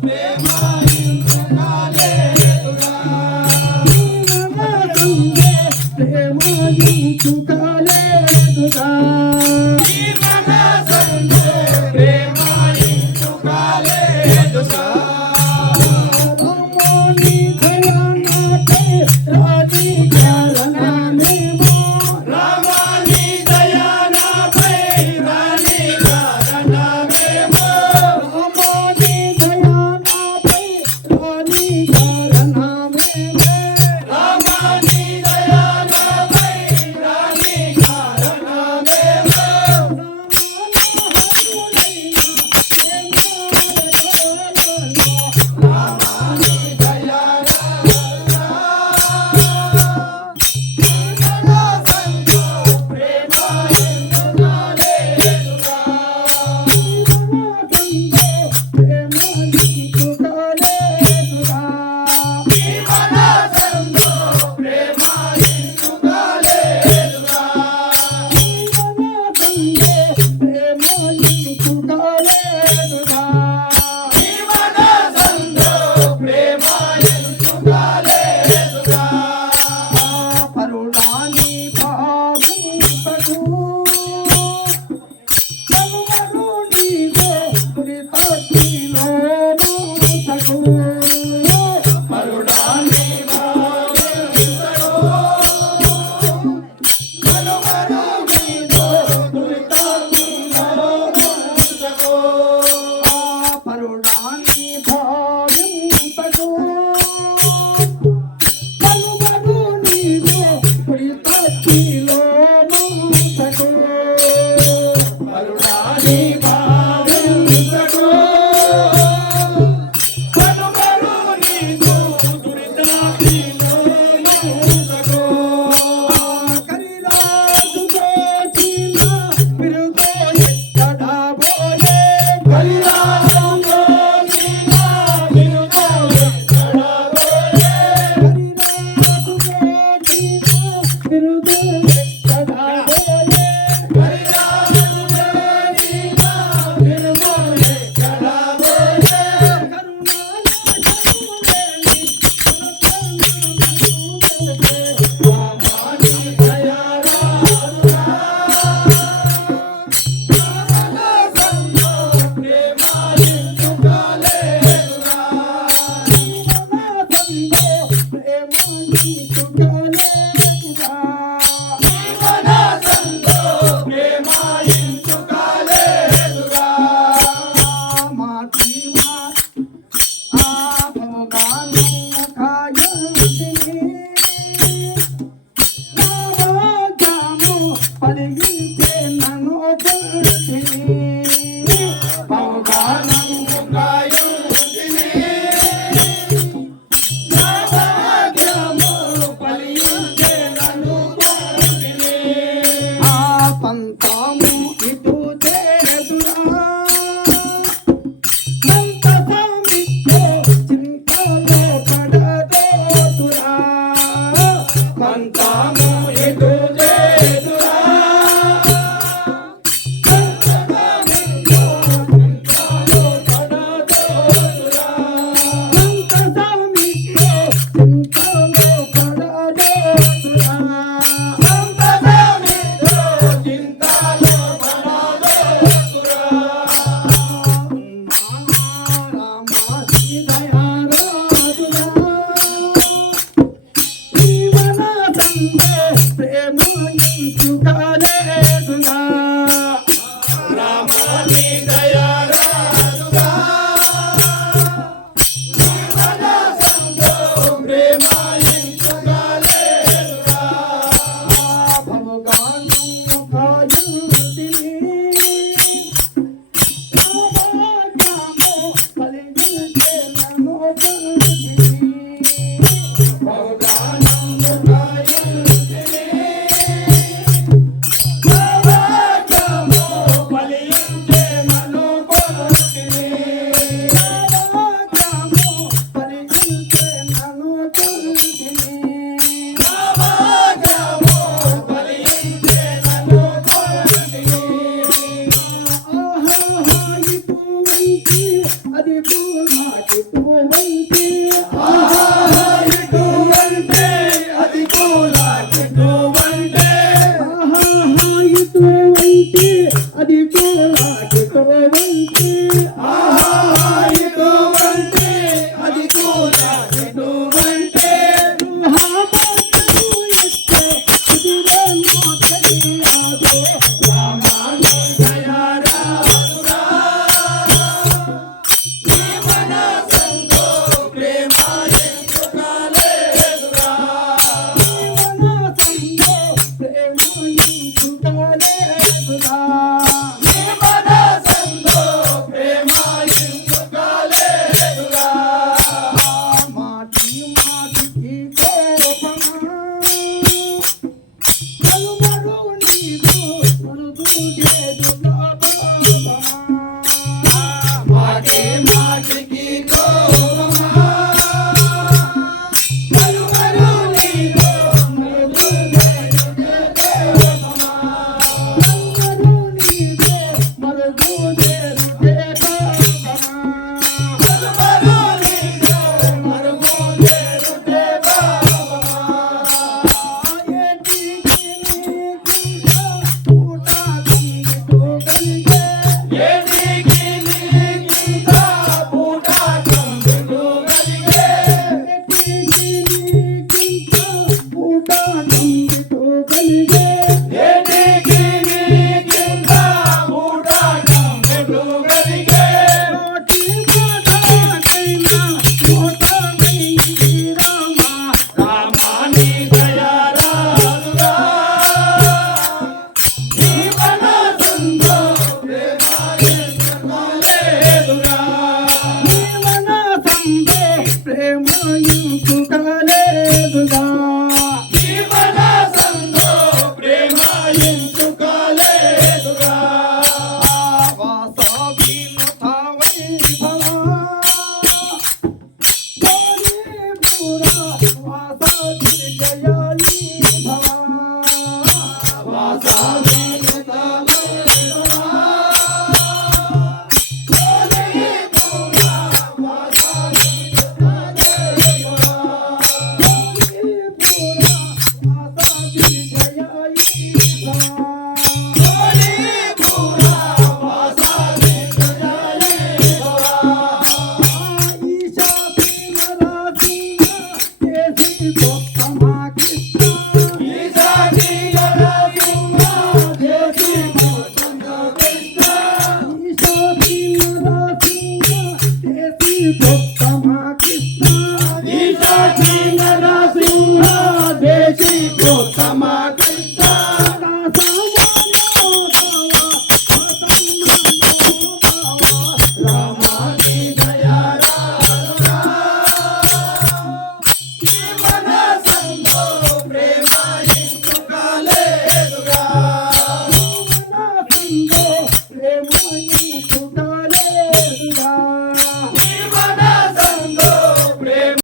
Meu going